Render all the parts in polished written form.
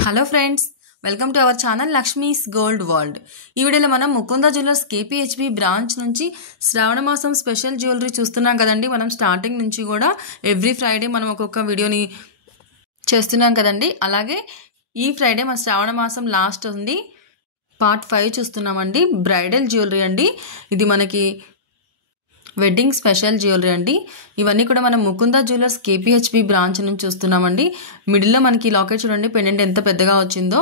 Hello friends, welcome to our channel Lakshmi's gold world. ఈ వీడియోలో మనం ముకుంద జ్యువెలర్స్ కేపీహెచ్బి బ్రాంచ్ నుంచి శ్రావణ మాసం స్పెషల్ జ్యువెలరీ చూస్తున్నాం కదండి. మనం స్టార్టింగ్ నుంచి కూడా ఎవ్రీ ఫ్రైడే మనం ఒక్కొక్క వీడియోని చేస్తున్నాం కదండి. అలాగే ఈ ఫ్రైడే మన శ్రావణ మాసం లాస్ట్ ఉంది, పార్ట్ 5 చూస్తున్నామండి. బ్రైడల్ జ్యువెలరీ అండి. ఇది మనకి వెడ్డింగ్ స్పెషల్ జ్యువెలరీ అండి. ఇవన్నీ కూడా మనం ముకుంద జ్యువెలర్స్ కేపీహెచ్బి బ్రాంచ్ నుంచి చూస్తున్నామండి. మిడిల్లో మనకి లాకెట్ చూడండి, పెండెంట్ ఎంత పెద్దగా వచ్చిందో.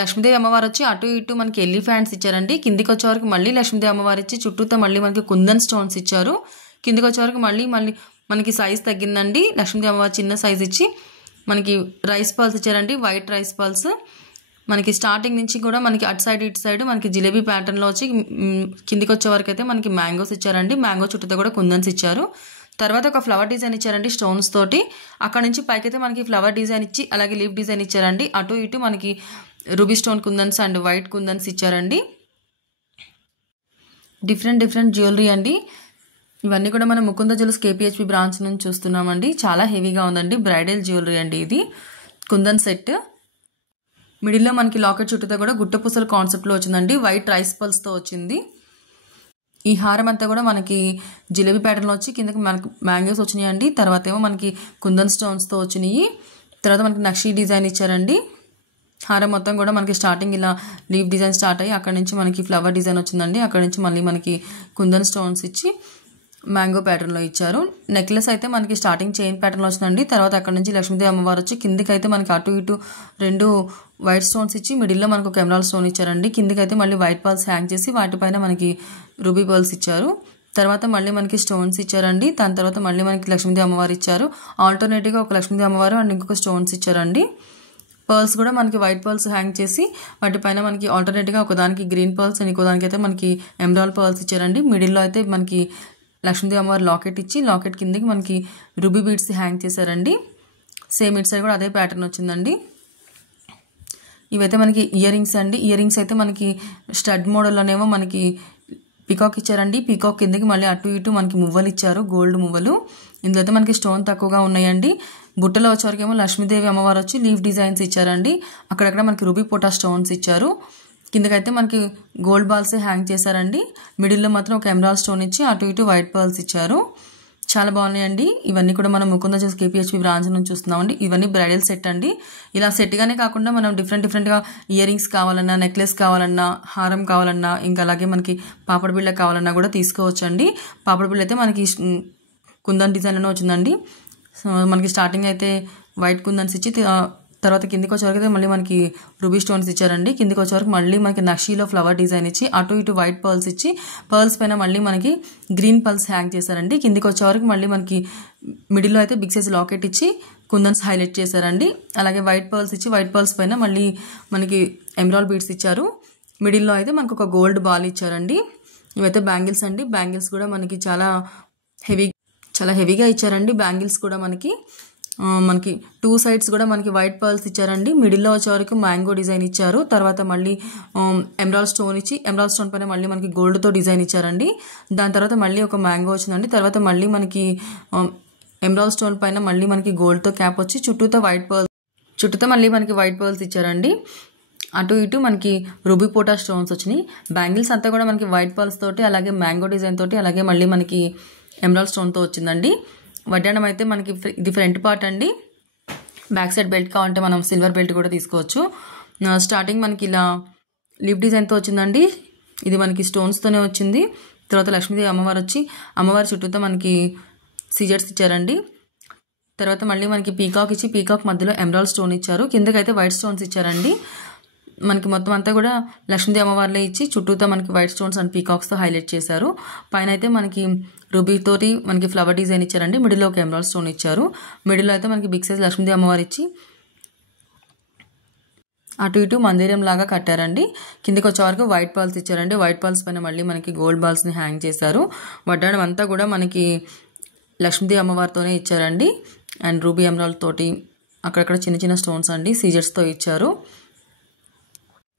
లక్ష్మీదేవి అమ్మవారు వచ్చి అటు ఇటు మనకి ఎలిఫెంట్స్ ఇచ్చారండి. కిందికి వచ్చే వరకు మళ్ళీ లక్ష్మీదేవి అమ్మవారు ఇచ్చి చుట్టూతో మళ్ళీ మనకి కుందన్ స్టోన్స్ ఇచ్చారు. కిందికి వచ్చే వరకు మళ్ళీ మనకి సైజ్ తగ్గిందండి. లక్ష్మీదేవి అమ్మవారు చిన్న సైజ్ ఇచ్చి మనకి రైస్ పర్ల్స్ ఇచ్చారండి, వైట్ రైస్ పర్ల్స్. మనకి స్టార్టింగ్ నుంచి కూడా మనకి అటు సైడ్ ఇటు సైడ్ మనకి జిలేబీ ప్యాటర్న్లో వచ్చి కిందికి వచ్చే వరకు అయితే మనకి మ్యాంగోస్ ఇచ్చారండి. మ్యాంగో చుట్టూతో కూడా కుందన్స్ ఇచ్చారు. తర్వాత ఒక ఫ్లవర్ డిజైన్ ఇచ్చారండి స్టోన్స్ తోటి. అక్కడ నుంచి పైకైతే మనకి ఫ్లవర్ డిజైన్ ఇచ్చి అలాగే లీఫ్ డిజైన్ ఇచ్చారండి. అటు ఇటు మనకి ruby stone kundans and white kundans ఇచ్చారండి. డిఫరెంట్ జ్యువెలరీ అండి. ఇవన్నీ కూడా మనం ముకుంద జ్యువెలర్స్ కేపీహెచ్బి బ్రాంచ్ నుంచి చూస్తున్నామండి. చాలా హెవీగా ఉందండి. బ్రైడల్ జ్యువెలరీ అండి. ఇది కుందన్ సెట్. మిడిల్లో మనకి లాకెట్ చుట్టూతో కూడా గుట్టపూసల కాన్సెప్ట్లో వచ్చిందండి. వైట్ రైస్ పల్స్తో వచ్చింది. ఈ హారం అంతా కూడా మనకి జిలేబీ ప్యాటర్న్లో వచ్చి కిందకి మనకి మ్యాంగోస్ వచ్చినాయండి. తర్వాత ఏమో మనకి కుందన్ స్టోన్స్తో వచ్చినాయి. తర్వాత మనకి నక్షీ డిజైన్ ఇచ్చారండి. హారం మొత్తం కూడా మనకి స్టార్టింగ్ ఇలా లీఫ్ డిజైన్ స్టార్ట్ అయ్యి అక్కడ నుంచి మనకి ఫ్లవర్ డిజైన్ వచ్చిందండి. అక్కడ నుంచి మళ్ళీ మనకి కుందన్ స్టోన్స్ ఇచ్చి మ్యాంగో ప్యాటర్న్లో ఇచ్చారు. నెక్లెస్ అయితే మనకి స్టార్టింగ్ చైన్ ప్యాటర్న్లో వచ్చిందండి. తర్వాత అక్కడ నుంచి లక్ష్మీదేవి అమ్మవారు వచ్చి కిందికి అయితే మనకి అటు ఇటు 2 వైట్ స్టోన్స్ ఇచ్చి మిడిల్లో మనకు ఒక ఎమరాల్డ్ స్టోన్ ఇచ్చారండి. కిందికి అయితే మళ్ళీ వైట్ పర్ల్స్ హ్యాంగ్ చేసి వాటిపైన మనకి రూబీ పర్ల్స్ ఇచ్చారు. తర్వాత మళ్ళీ మనకి స్టోన్స్ ఇచ్చారండి. దాని తర్వాత మళ్ళీ మనకి లక్ష్మీదేవి అమ్మవారు ఇచ్చారు. ఆల్టర్నేటివ్గా ఒక లక్ష్మీదేవి అమ్మవారు అండ్ ఇంకొక స్టోన్స్ ఇచ్చారండి. పర్ల్స్ కూడా మనకి వైట్ పర్ల్స్ హ్యాంగ్ చేసి వాటిపైన మనకి ఆల్టర్నేటివ్గా ఒకదానికి గ్రీన్ పర్ల్స్ అండ్ ఇంకో దానికి అయితే మనకి ఎమరాల్డ్ పర్ల్స్ ఇచ్చారండి. మిడిల్లో అయితే మనకి లక్ష్మీదేవి అమ్మవారు లాకెట్ ఇచ్చి లాకెట్ కిందకి మనకి రూబీ బీడ్స్ హ్యాంగ్ చేశారండి. సేమ్ ఇట్ సైడ్ కూడా అదే ప్యాటర్న్ వచ్చిందండి. ఇవైతే మనకి ఇయర్ రింగ్స్ అండి. ఇయర్ రింగ్స్ అయితే మనకి స్టడ్ మోడల్లోనేమో మనకి పీకాక్ ఇచ్చారండి. పీకాక్ కిందకి మళ్ళీ అటు ఇటు మనకి మువ్వలు ఇచ్చారు, గోల్డ్ మువ్వలు. ఇందులో అయితే మనకి స్టోన్ తక్కువగా ఉన్నాయండి. బుట్టలో వచ్చేవరకేమో లక్ష్మీదేవి అమ్మవారు వచ్చి లీఫ్ డిజైన్స్ ఇచ్చారండి. అక్కడక్కడ మనకి రూబీ పోటా స్టోన్స్ ఇచ్చారు. కిందకైతే మనకి గోల్డ్ బాల్స్ హ్యాంగ్ చేశారండి. మిడిల్లో మాత్రం ఒక ఎమరాల్డ్ స్టోన్ ఇచ్చి అటు ఇటు వైట్ పర్ల్స్ ఇచ్చారు. చాలా బాగున్నాయండి. ఇవన్నీ కూడా మనం ముకుంద జ్యువెలర్స్ కేపీహెచ్బి బ్రాంచ్ నుంచి చూస్తున్నామండి. ఇవన్నీ బ్రైడల్ సెట్ అండి. ఇలా సెట్గానే కాకుండా మనం డిఫరెంట్గా ఇయర్ రింగ్స్ కావాలన్నా, నెక్లెస్ కావాలన్నా, హారం కావాలన్నా, ఇంకా అలాగే మనకి పాపడ బిళ్ళ కావాలన్నా కూడా తీసుకోవచ్చండి. పాపడ బిళ్ళ అయితే మనకి కుందన్ డిజైన్లోనే వచ్చిందండి. మనకి స్టార్టింగ్ అయితే వైట్ కుందన్స్ ఇచ్చి తర్వాత కిందికి వచ్చేవరకు అయితే మళ్ళీ మనకి రూబీ స్టోన్స్ ఇచ్చారండి. కిందికి వచ్చేవరకు మళ్ళీ మనకి నక్షీలో ఫ్లవర్ డిజైన్ ఇచ్చి అటు ఇటు వైట్ పర్ల్స్ ఇచ్చి పర్ల్స్ పైన మళ్ళీ మనకి గ్రీన్ పర్ల్స్ హ్యాంగ్ చేశారండి. కిందికి వచ్చేవరకు మళ్ళీ మనకి మిడిల్లో అయితే బిగ్ సైజ్ లాకెట్ ఇచ్చి కుందన్స్ హైలైట్ చేశారండి. అలాగే వైట్ పర్ల్స్ ఇచ్చి వైట్ పర్ల్స్ పైన మళ్ళీ మనకి ఎమరాల్డ్ బీడ్స్ ఇచ్చారు. మిడిల్లో అయితే మనకు ఒక గోల్డ్ బాల్ ఇచ్చారండి. ఇవైతే బ్యాంగిల్స్ అండి. బ్యాంగిల్స్ కూడా మనకి చాలా హెవీగా ఇచ్చారండి. బ్యాంగిల్స్ కూడా మనకి 2 సైడ్స్ కూడా మనకి వైట్ పర్ల్స్ ఇచ్చారండి. మిడిల్లో వచ్చే వరకు మ్యాంగో డిజైన్ ఇచ్చారు. తర్వాత మళ్ళీ ఎమరాల్డ్ స్టోన్ ఇచ్చి ఎమరాల్డ్ స్టోన్ పైన మళ్ళీ మనకి గోల్డ్తో డిజైన్ ఇచ్చారండి. దాని తర్వాత మళ్ళీ ఒక మ్యాంగో వచ్చిందండి. తర్వాత మళ్ళీ మనకి ఎమరాల్డ్ స్టోన్ పైన మళ్ళీ మనకి గోల్డ్తో క్యాప్ వచ్చి చుట్టూతో మళ్ళీ మనకి వైట్ పర్ల్స్ ఇచ్చారండి. అటు ఇటు మనకి రూబీ పోటా స్టోన్స్ వచ్చినాయి. బ్యాంగిల్స్ అంతా కూడా మనకి వైట్ పర్ల్స్ తోటి అలాగే మ్యాంగో డిజైన్ తోటి అలాగే మళ్ళీ మనకి ఎమరాల్డ్ స్టోన్తో వచ్చిందండి. వడ్డాణం అయితే మనకి ఇది ఫ్రంట్ పార్ట్ అండి. బ్యాక్ సైడ్ బెల్ట్ కావాలంటే మనం సిల్వర్ బెల్ట్ కూడా తీసుకోవచ్చు. స్టార్టింగ్ మనకి ఇలా లీఫ్ డిజైన్తో వచ్చిందండి. ఇది మనకి స్టోన్స్తోనే వచ్చింది. తర్వాత లక్ష్మీదేవి అమ్మవారు వచ్చి అమ్మవారి చుట్టూతో మనకి సీజర్స్ ఇచ్చారండి. తర్వాత మళ్ళీ మనకి పీకాక్ ఇచ్చి పీకాక్ మధ్యలో ఎమరాల్డ్ స్టోన్ ఇచ్చారు. కిందకైతే వైట్ స్టోన్స్ ఇచ్చారండి. మనకి మొత్తం అంతా కూడా లక్ష్మీదేవి అమ్మవారిలో ఇచ్చి చుట్టూతో మనకి వైట్ స్టోన్స్ అండ్ పీకాక్స్తో హైలైట్ చేశారు. పైన అయితే మనకి రూబీ తోటి మనకి ఫ్లవర్ డిజైన్ ఇచ్చారండి. మిడిల్లో ఒక ఎమరాల్డ్ స్టోన్ ఇచ్చారు. మిడిల్లో అయితే మనకి బిగ్ సైజ్ లక్ష్మీదేవి అమ్మవారు ఇచ్చి అటు ఇటు మందిరం లాగా కట్టారండి. కిందికి వచ్చే వరకు వైట్ పర్ల్స్ ఇచ్చారండి. వైట్ పర్ల్స్ పైన మళ్ళీ మనకి గోల్డ్ బాల్స్ని హ్యాంగ్ చేశారు. వడ్డాణం అంతా కూడా మనకి లక్ష్మీదేవి అమ్మవారితోనే ఇచ్చారండి. అండ్ రూబీ ఎమరాల్డ్ తోటి అక్కడక్కడ చిన్న స్టోన్స్ అండి సీజర్స్తో ఇచ్చారు.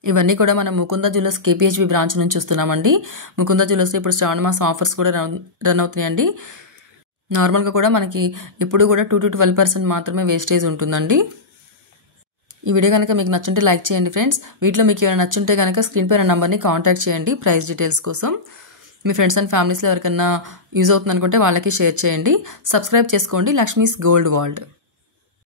ఇవన్నీ కూడా మనం ముకుంద జ్యువెలర్స్ కేపీహెచ్బి బ్రాంచ్ నుంచి చూస్తున్నామండి. ముకుంద జ్యువెలర్స్ ఇప్పుడు శ్రావణ మాసం ఆఫర్స్ కూడా రన్ అవుతున్నాయండి. నార్మల్గా కూడా మనకి ఇప్పుడు కూడా 2 to 12% మాత్రమే వేస్టేజ్ ఉంటుందండి. ఈ వీడియో కనుక మీకు నచ్చుంటే లైక్ చేయండి ఫ్రెండ్స్. వీటిలో మీకు ఏమైనా నచ్చుంటే కనుక స్క్రీన్ పైన నంబర్ని కాంటాక్ట్ చేయండి ప్రైస్ డీటెయిల్స్ కోసం. మీ ఫ్రెండ్స్ అండ్ ఫ్యామిలీస్లో ఎవరికైనా యూజ్ అవుతుంది అనుకుంటే వాళ్ళకి షేర్ చేయండి. సబ్స్క్రైబ్ చేసుకోండి లక్ష్మీస్ గోల్డ్ వరల్డ్.